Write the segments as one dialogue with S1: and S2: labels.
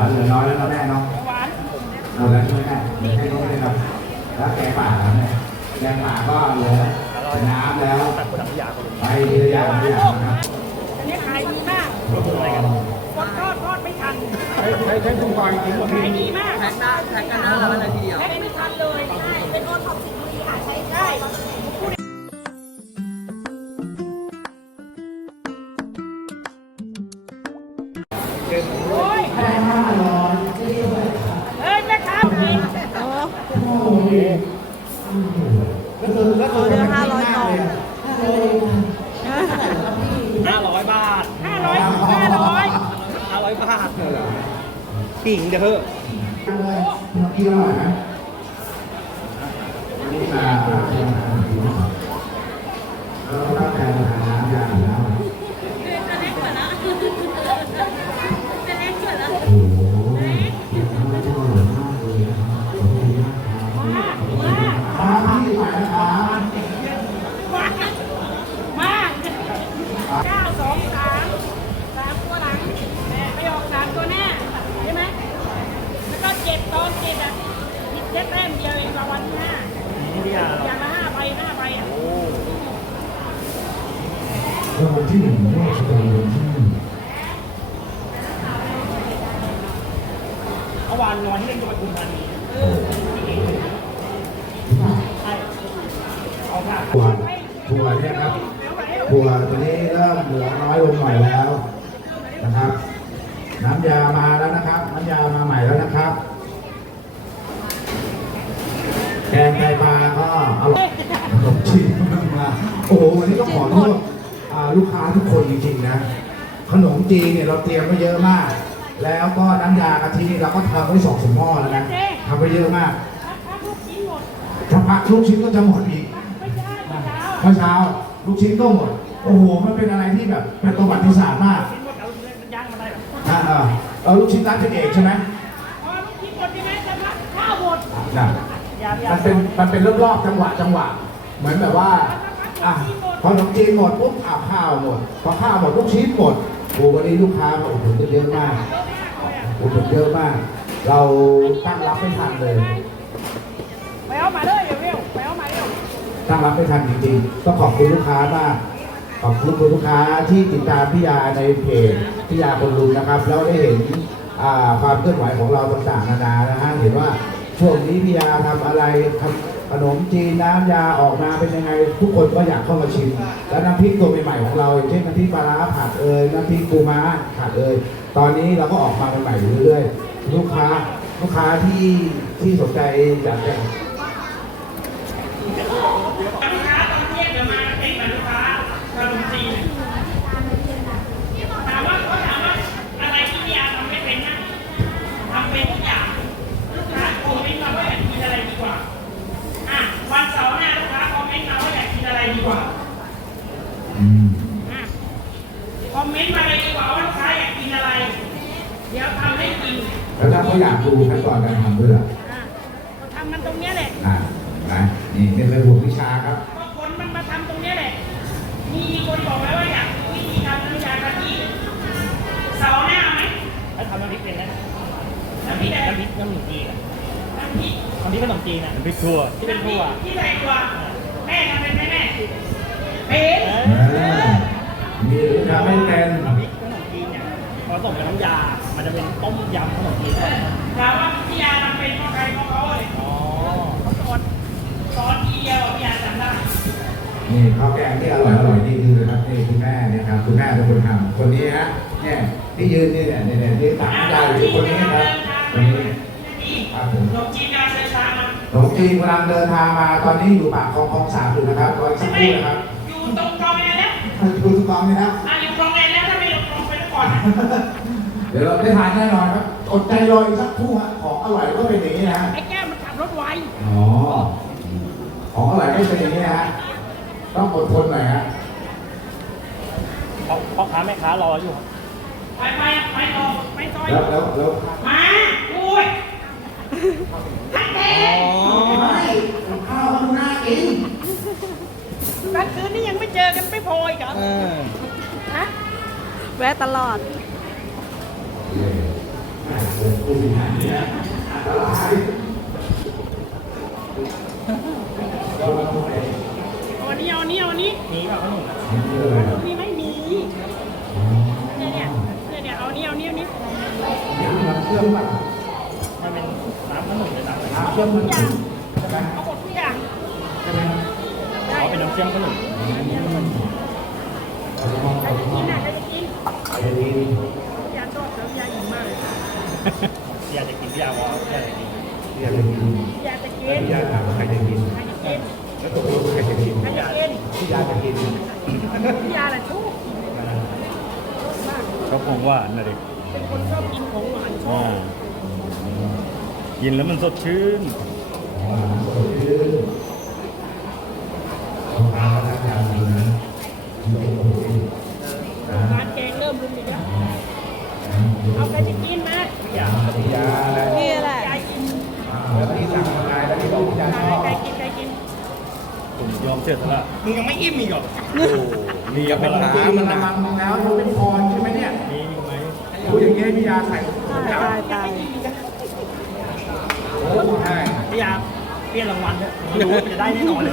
S1: เหลือน้อยแล้วนะแม่เนาะเอาแล้วใช่ไหมแม่เดี๋ยวให้น้องเลยครับแล้วแกงป่าเนี่ยแกงป่าก็เหลือน้ำแล้วไปทีละอย่างทีละอย่างนะครับ
S2: อันนี้ขายดีมากคนทอดไม่ทัน
S1: ใช้ทุกวันกินหมด
S2: ขายดีมาก
S3: แพ็คกันหน้าร้านเลยทีเดียว
S2: แพ็คไม่ทันเลยใช่เป็นโอท็อปสินค้าใช้ได้โอ้ยได้500เฮ้ยแม่ค้าผิด
S3: เดือน500ต่อ
S2: 500 บาท
S3: 500 บาทปิ่งเด้อ
S1: กี่ร้อยนะนี่มาเราตั้งใจหาน้ำยาอยู่แล้วโอ้โหน้ำท่วมเหลือมากเลยนะครับขอบคุณมากครับพี่ฝ่ายนะครับ
S2: มา923ตัวหลังไปออก3ตัวหน้าใช่ไหมแล้วก็7ตอน7อ่ะนิดแค่แต้มเดียวเองรางวัลที่5อย่างละ5 ใบอ่ะ
S1: รางวัลที่1ว่าจะเป็นรางวัลที่
S2: เมื่อวานที่เล่นกับคุณธานีใช่เอาค่ะ
S1: ถั่วเนี่ยครับถั่วตัวนี้เริ่มเหลือน้อยลงหน่อยแล้วนะครับน้ำยามาแล้วนะครับน้ำยามาใหม่แล้วนะครับแกงไตปลาก็อร่อยขนมจีนมาโอ้โหวันนี้ต้องขอโทษลูกค้าทุกคนจริงๆนะขนมจีนเนี่ยเราเตรียมไว้เยอะมากแล้วก็น้ำยากะทินี่เราก็ทำไว้2-3 หม้อแล้วนะทำไว้เยอะมากถ้าพักลูกชิ้นก็จะหมดอีกเมื่อเช้าลูกชิ้นก็หมดโอ้โหมันเป็นอะไรที่แบบเป็นประวัติศาสตร์มากลูกชิ้นร้านเป็นเอกใช่ไหม
S2: ลูกชิ้นหมดใช่ไหมจะพักข้าวหมด
S1: มันเป็นรอบๆจังหวะเหมือนแบบว่าพอขนมจีนหมดปุ๊บข้าวหมดพอข้าวหมดลูกชิ้นหมดโอ้วันนี้ลูกค้าโอ้โหเยอะมากโอ้โหเยอะมากเราตั้งรับไม่ทันเลย
S2: ไปเอามาเลยเร็วไปเอามาเร็ว
S1: ตั้งรับไม่ทันจริงๆต้องขอบคุณลูกค้ามากขอบคุณลูกค้าที่ติดตามพี่ยาในเพจพี่ยาคนลุงนะครับแล้วได้เห็นความเคลื่อนไหวของเราต่างๆนานานะฮะเห็นว่าช่วงนี้พี่ยาทำอะไรทำขนมจีนน้ำยาออกมาเป็นยังไงทุกคนก็อยากเข้ามาชิมแล้วน้ำพริกตัวใหม่ๆของเราเช่นน้ำพริกปลาร้าผัดน้ำพริกปูม้าผัดตอนนี้เราก็ออกมาใหม่ๆเรื่อยๆลูกค้าที่สนใจอยากจะ
S2: วันเสาร์หน้าลูกค้าคอมเมนต์มาว่าอยากกินอะไรดีกว่าคอมเมนต์มาเลยดีกว่าว่าลูกค้าอยากกินอะไรเดี๋ยวทำให้กิน
S1: แล้วถ้าเขาอยากดูขั้นตอนการทำด้วย
S2: ก็ทำมันตรงนี้แหละ
S1: นะนี่เป็นเรื่องของวิชาครับ
S2: ก็คนมันมาทำตรงนี้แหละมีคนบอกไว้ว่าอยากวิธีทำน้ำยากะทิเสาร์หน้าไหมแล้วทำน้ำพริกเป็นไหมน้ำพริกขนมจีนน้ำพริกขนมจีนน้ำพริกถั่วที่เป็นถั่วที่ใส่ถั่วแม่ทำเป็นไหมแม่เป็น
S1: มีทำไม่เป็น
S2: น้ำพริกขนมจีนเนี่ยผสมกับน้ำยามันจะเป็นต้มยำขนมจีนถามว่าพี่ยาทำเป็นเพราะใครเพราะเขาเลยเขาสอนทีเดียวพี่ยาจำได้
S1: นี่ข้าวแกงที่อร่อยนี่คือครับนี่คุณแม่เนี่ยครับคุณแม่เป็นคนทำคนนี้ฮะเนี่ยที่ยืนนี่เนี่ยที่ตักน้ำยาอยู่คนนี้ครับคนนี้ครับผม
S2: ขนมจีนกำลังเดินทางมา
S1: ขนมจีนกำลังเดินทางมาตอนนี้อยู่ปากคลอง3อยู่นะครับรออีกสักครู่นะครับ
S2: อยู่ตรงคลองแอนแล้ว
S1: อยู่ตรงคลองนะครับ
S2: อยู่คลองแอนแล้วถ้าไม่ลงคลองไปก่อน
S1: เดี๋ยวเราได้ทานแน่นอนครับอดใจรออีกสักครู่ฮะของอร่อยก็เป็นอย่างนี้นะ
S2: ไอ้แก้วมันขับรถไว
S1: ของอร่อยก็เป็นอย่างนี้นะฮะต้องอดทนหน่อยฮะ
S3: พ่อค้าแม่ค้ารออยู่
S2: ไปต่อไปต่อ
S1: แล้ว
S2: มาอุ้ยทักแท้
S1: ข้าวมันน่ากิน
S2: กลางคืนนี่ยังไม่เจอกันไม่พออีกเหรอ
S4: แวะตลอด
S2: เอาอันนี้เอาอันนี้เอาอันนี้
S3: มีแบบขนม
S2: มีไม่มีเนี่ยเอาอันนี้เอาอันนี้เอาอันนี้
S1: เชื่อมป่ะ
S3: มันเป็นน้ำขนมเลยนะ
S1: เชื่อมมันใช่ไหม
S2: เอาหมดทุกอย่าง
S1: ใช่ไหม
S3: อ๋อเป็นน้ำเชื่อมขนม
S2: ใครจะกินอ่ะใครจะกิน
S1: ไอ้นี่
S2: ยาชอบแล้วยาหิวมากเลย
S3: อยากจะกินพี่ยาบอกอยากจะกิน
S1: อยากจะกิน
S2: ยาจะกิน
S1: พี่ยาถามว่าใครจะกิน
S2: ใครจะกิน
S1: แล้วตกลงใครจะกิน
S2: ใครจะกิน
S1: พี่ยาจะกิน
S2: ยาแหละชอบกินมาก
S3: ชอบของหวานนะเด็ก
S2: เป็นคนชอบกินของหวานชอบ
S3: กินแล้วมันสดชื่น
S2: ร้านแกงเริ่มรุมอีกแล้วเอาใครจะกินมา
S1: พี่ยาอะไร
S4: นี่แหละ
S2: ยายกิน
S1: แล้วที่สั่งอะไรแล้วที่บอกพี่ยาชอบ
S2: ใครกินใครกิน
S3: ผมยอมเสียสละมึงยังไม่อิ่มอีกเหรอมี
S1: จะ
S3: เป็
S1: เป็น น
S3: หา
S1: ปี
S3: มั
S1: มัน น
S3: นะ
S1: ละมังแล้วมันเป็นพรใช่ไหมเนี่ย
S3: มีไหม
S1: พูดอย่างนี้ให้พี่ยาใส่ถุง
S4: ตาย
S1: ยา
S4: ตาย
S1: โอ้ใช่
S3: พี่ยาเปลี่ยนรางวัลเถอะไม่รู้ว่าจะได้แน่นอนเลย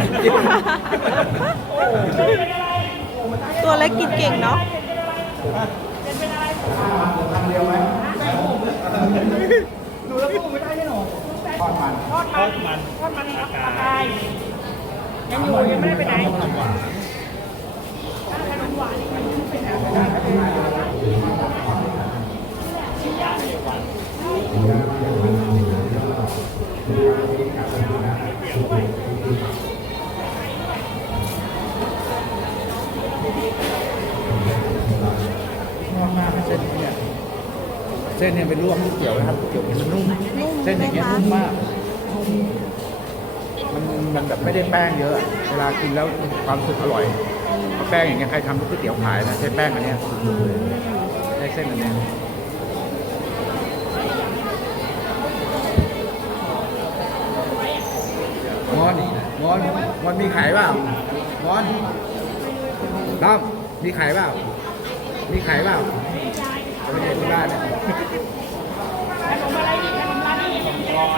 S4: ตัวเล็กกินเก่งเนาะ
S1: ทำเดียวไหม
S3: ดูแล้วพูดไม่ได้แน่นอน
S1: ทอดมัน
S2: ทอดมันทอดมันปลากายยังอยู่ยังไม่ได้ไปไหนขนมหวาน
S1: ชอบมากเส้นเนี่ยเส้นเนี่ยเป็นลวกก๋วยเตี๋ยวนะครับก๋วยเตี๋ยวมันนุ่มเส้นอย่างเงี้ยนุ่มมากมันแบบไม่ได้แป้งเยอะ เวลากินแล้วความรู้สึกอร่อยเพราะแป้งอย่างเงี้ยใครทำก๋วยเตี๋ยวขายนะใช้แป้งอันเนี้ยสุดๆเลยใช้เส้นอันเนี้ยมอนมีไข่เปล่ามอนต้อมมีไข่เปล่ามีไข่เปล่าจะไปเรียนที่บ้านนะ
S2: ขนมอะไรดีขนมร้านนี้
S3: ลอย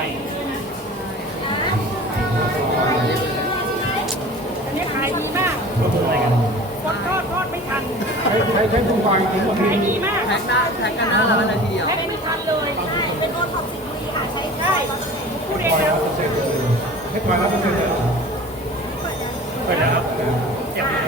S2: อันนี้ขายดีมาก
S3: อะไรกัน
S2: คนทอดไม่ทัน
S1: ใช้ทุกวันกินหมด
S2: ขายดีมาก
S4: แพ็คกันนะแล้วนาทีเดียว
S2: แพ็คไม่ทันเลยใช่เป็นโอท็อปสิบปีค่ะใช้ได้พูดเองนะ
S1: ให้ก่อนแล้วเปอร์เซ็นต์เลย
S3: ไปแล้วครับเจ็บ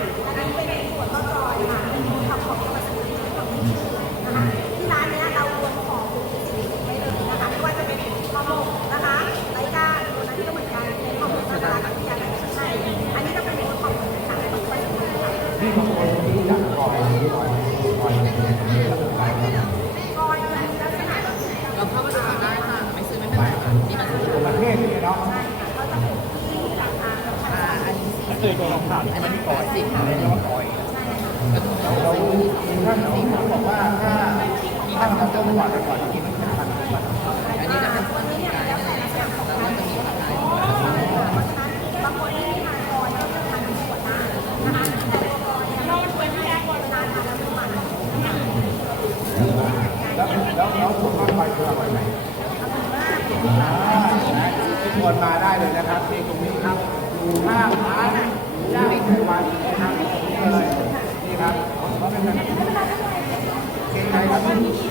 S5: ที่ร้านเนี้ยเรารวมของไว้เลยนะคะไม่ว่าจะเป็นข้าวหมกนะคะไร้ก้านตัวนั้นก็เหมือนกันเป็นข้าวหมกนะคะกับที่ยาไหนใช่อันนี้ก็เป็นข้าวหมกนะคะของไปสุดเลยค่ะ
S1: นี่บางคนที่รู้จักก่อนเนี่ย
S5: ก้อนลักษณะ
S4: เราเข้ามาดูกันได้ค่ะ ไม่ซื้อไม่เป็นไรมีมาซื้อ
S1: ประเทศเนี่ยเนาะ
S3: ถ้าเคยโดนเราผ่านอันนั้นก่อนสิอันนี้ย้อนก่อย
S1: เราท่านบอกว่าถ้าเราต้มก่อนก่อนกินไม่ทัน
S4: อันนี้จะเป็นส่วนใหญ่แล้วก็จะมีผัดไทย
S5: บางคนที่ทานก้อนก็จะทานเป็นขวดน้ำนะคะแต่ตัวก้อนเนี่ยเราควรที่จะก้อนนานทานแล้วมัน
S1: แล้วผมว่าไปคืออะไรไหนทุกคนมาได้เลยนะครับที่ตรงนี้ครับอยู่หน้าร้านย่างไข่วันนะครับนี่เลยนี่ครับเขาเป็นแบบเก่งใจครับอาจจะกิน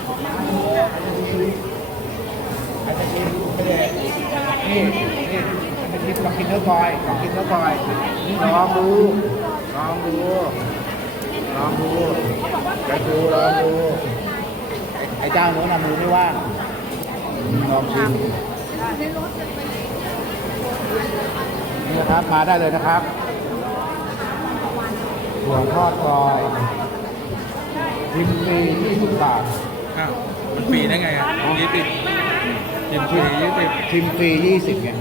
S1: ไม่ได้นี่อาจจะกินกับกินเนื้อคอยกับกินเนื้อคอยลองดูไปดูลองดูไอ้เจ้าโน้นมือไม่ว่างลองชิมนี่นะครับมาได้เลยนะครับถั่วทอดกรอยชิมฟรี20 บาท
S3: อ้าวมันปีได้ไงอ่ะ20กินฟรี20
S1: ชิมฟรี20ไง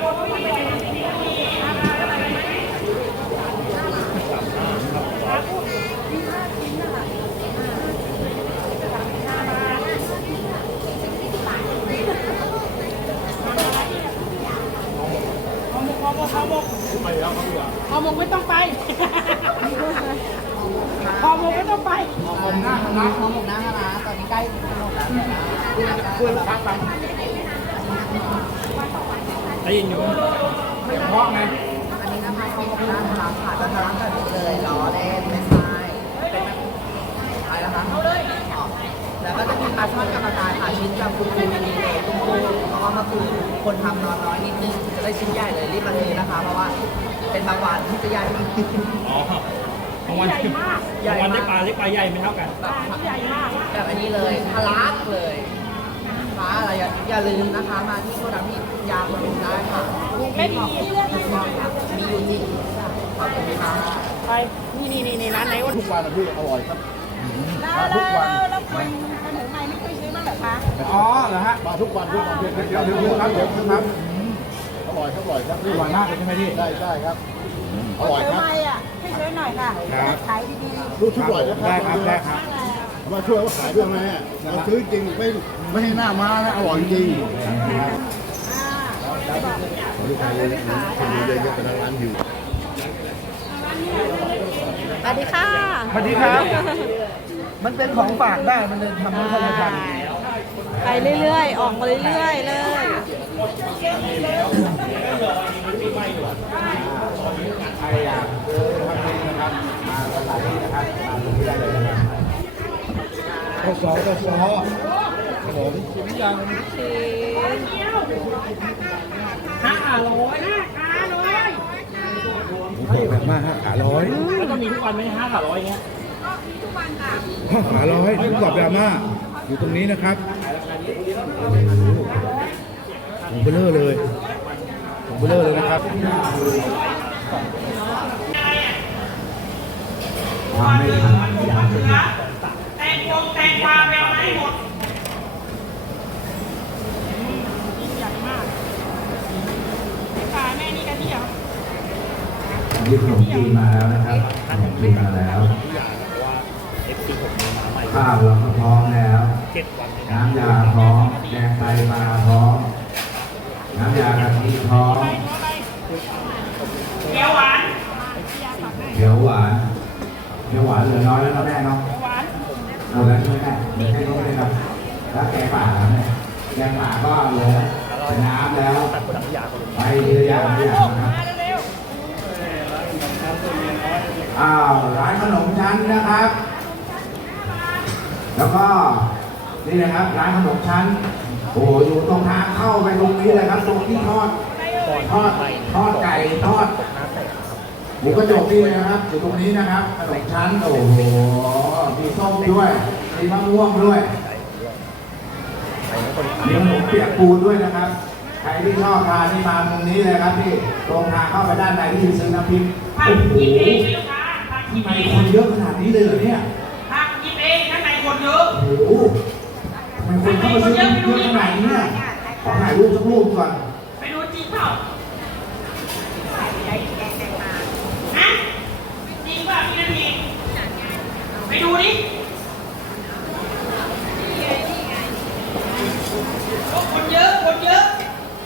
S2: ฮอร์โมนไม่ต้องไปฮอร์โมนไม่ต้องไป
S4: หมกหน้าคณะตอนนี้ใกล้หมดแล้ว
S2: คุยลูกค้าฟังได้ยินอยู่เพราะไง
S4: อันนี้นะคะเขาบอกว่าทำค่ะจะทำแบบนี้เลยล้อเล่นไม่ใช่อะไรนะคะแล้วก็จะมีปลาช่อนกับปลากายค่ะชิ้นแบบคุณคุณนี้เลยตุ้มๆเพราะว่าเมื่อคืนคนทำน้อยนิดนึงจะได้ชิ้นใหญ่เลยรีบมาเลยนะคะ เพราะว่าเป็นบางวันที่จะใหญ่
S2: อ๋อของวันได้ปลาเล็กปลาใหญ่ไม่เท่ากัน
S4: ใหญ่มากแบบอันนี้เลยทะลักเลยฟ้าอะไรอย่าลืมนะคะมาที่โกดังที่ยาคนรุมได้ค่ะไม่มีมีอยู่จริงขอบคุณค่ะ
S2: ไปนี่ร้านไหนวะ
S6: ทุกวันนะพี่อร่อยครับ
S5: แล้วคนหมูใหม่ไม่เคยซื้อบ้างเหรอคะ
S1: อ๋อเหรอฮะ
S6: มาทุกวันครับเดี๋ยว
S1: เดี๋ยวครับเดี๋ยวครับ
S6: อร่อยครับอร่อยครับ
S1: อร่อยมากเลยใช่ไหมพี่
S6: ได้ครับอร่อย
S5: ซื้อ
S6: ครับ
S5: ใหม่อ่ะให้ซื้อหน่อยค่ะขายดี
S6: ลูกชุบอร่อยนะครับ
S1: ได้ครับได้ครับ
S6: มาช่วยเขาขายด้วยไหมเราซื้อจริงไม่ให้หน้าม้านะอร่อยจริงลูกค้าเยอะคนดูเยอะๆเป็นร้านหิว
S4: สวัสดีค่ะ
S1: สวัสดีครับ มันเป็นของฝากได้มันเลยทำให้คนทัน
S4: ไปเรื่อยๆ ออกมาเรื่อยๆเลย
S1: ใครอยากซื้อนะครับมาสถานที่นะครับมาตรงนี้ได้เลยนะครับกสครับผมชิมยัง โอ้โหแบบมาก5 ขาร้อย
S2: แล้วก็มีทุกวันไหม500เงี้ย
S1: 5 ขาร้อยทุกกรอบดราม่าอยู่ตรงนี้นะครับผมเบลอเลยผมเบลอเลยนะครับทำไม่ทัน
S2: แต่งวงแต่งวาแววไม้หมดใหญ่มากปลาแม่นี่กันที่เหรอ
S1: นี่ขนมจีนมาแล้วนะครับขนมจีนมาแล้วข้าวเราก็พร้อมแล้วน้ำยาพร้อมแกงไตปลาพร้อมน้ำยากะทิพร้อม
S2: เขียวหวาน
S1: เขียวหวานเหลือน้อยแล้วนะแม่เนาะ
S2: เขียวหวาน
S1: หมดแล้วใช่ไหมแม่เหลือแค่นี้เลยครับแล้วแกงป่าเนี่ยแกงป่าก็เหลือแต่น้ำแล้วไปทีละอย่างทีละอย่างนะครับ
S2: มาเร็ว
S1: อ้าวร้านขนมชั้นนะครับ แล้วก็นี่นะครับร้านขนมชั้นโอ้โหอยู่ตรงทางเข้าไปตรงนี้เลยครับ ตรงที่ทอดไก่ทอดหมูกระจกนี่เลยนะครับอยู่ตรงนี้นะครับขนมชั้นโอ้โหมีส้มด้วยมีมะม่วงด้วยมีขนมเปียกปูนด้วยนะครับ ใครที่ชอบทานนี่มาตรงนี้เลยครับที่ตรงทางเข้าไปด้านในที่ซื้อน้ำพริก
S2: ผัก
S1: โอ้โห
S2: กินเองลูกค้าผักกิน
S1: ทำไม
S2: เอง
S1: คนเยอะขนาดนี้เลยเหรอเนี่ย
S2: ผักกินเองข้างในคนเยอะ
S1: โอ้โหทำไมคนเข้ามาซื้อเยอะขนาดนี้เนี่ยขอถ่ายรูปสักรูปก่อน
S2: ไปดูจริงเปล่าฮะจริงเปล่าพี่นาทีไปดูดิคนเยอะคนเยอะ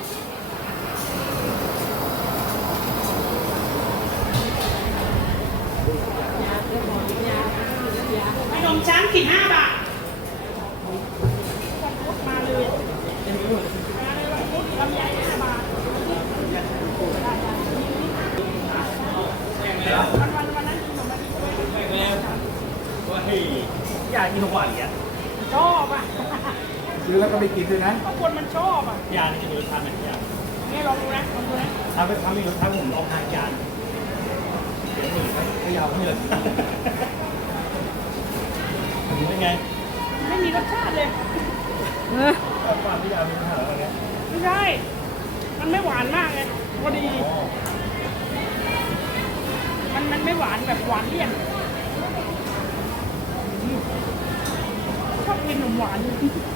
S2: ขนมชั้น15 บาทมาเลยลำไย5 บาทวันนั้นกินขนมมาดีด้วยอยากกินทุกวันเนี่ยชอบอ่ะ
S1: ซื้อแล้วก็ไปกินด้วยนะ
S2: บางคนมันชอบอ่ะยานี่จะมีรสชาติเหมือนยานี่ลองดูนะลองดูนะถ้ามีรสชาติผมลองทานยาไม่ยาวไม่เลยเป็นไงไม่มีรสชาติเลยความที่ยาวมีรสชาติอะไรเนี่ยไม่ใช่มันไม่หวานมากไงพอดีมันไม่หวานแบบหวานเลี่ยนชอบกินขนมหวาน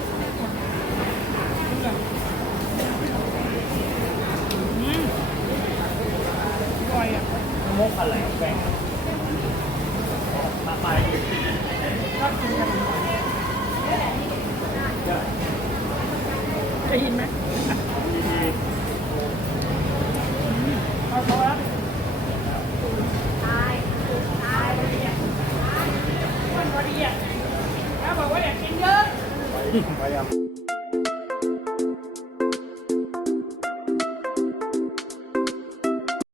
S2: อร่อยอ่ะมกอะไรแป้งมาไปชอบกินขนมหวานจะยินไหมพอแล้วพอดีอ่ะแล้วบอกว่าอยากกินเยอะ
S6: ไปยัง